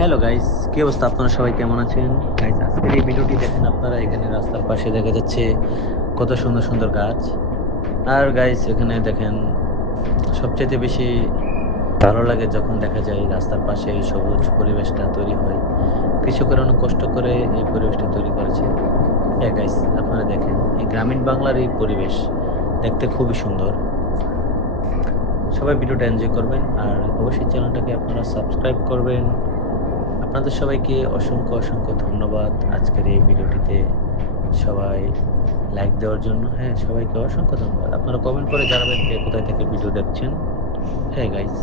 Hello guys, কি অবস্থা? আপনারা সবাই কেমন আছেন? গাইস, আজকের এই ভিডিওটি দেখেন আপনারা, এখানে রাস্তার পাশে দেখা যাচ্ছে কত সুন্দর সুন্দর গাছ। আর গাইস, এখানে দেখেন সবচাইতে বেশি ভালো লাগে যখন দেখা যায় রাস্তার পাশে এই সবুজ পরিবেশটা তৈরি হয়। কৃষকেরা অনেক কষ্ট করে এই পরিবেশটা তৈরি করেছে। হ্যাঁ গাইস, আপনারা দেখেন এই গ্রামীণ বাংলার এই পরিবেশ দেখতে খুবই সুন্দর। সবাই ভিডিওটা এনজয় করবেন আর অবশ্যই চ্যানেলটাকে আপনারা সাবস্ক্রাইব করবেন। আপনাদের সবাইকে অসংখ্য অসংখ্য ধন্যবাদ আজকের এই ভিডিওটিতে সবাই লাইক দেওয়ার জন্য। হ্যাঁ, সবাইকে অসংখ্য ধন্যবাদ। আপনারা কমেন্ট করে জানাবেন কে কোথায় থেকে ভিডিও দেখছেন। হ্যাঁ গাইস।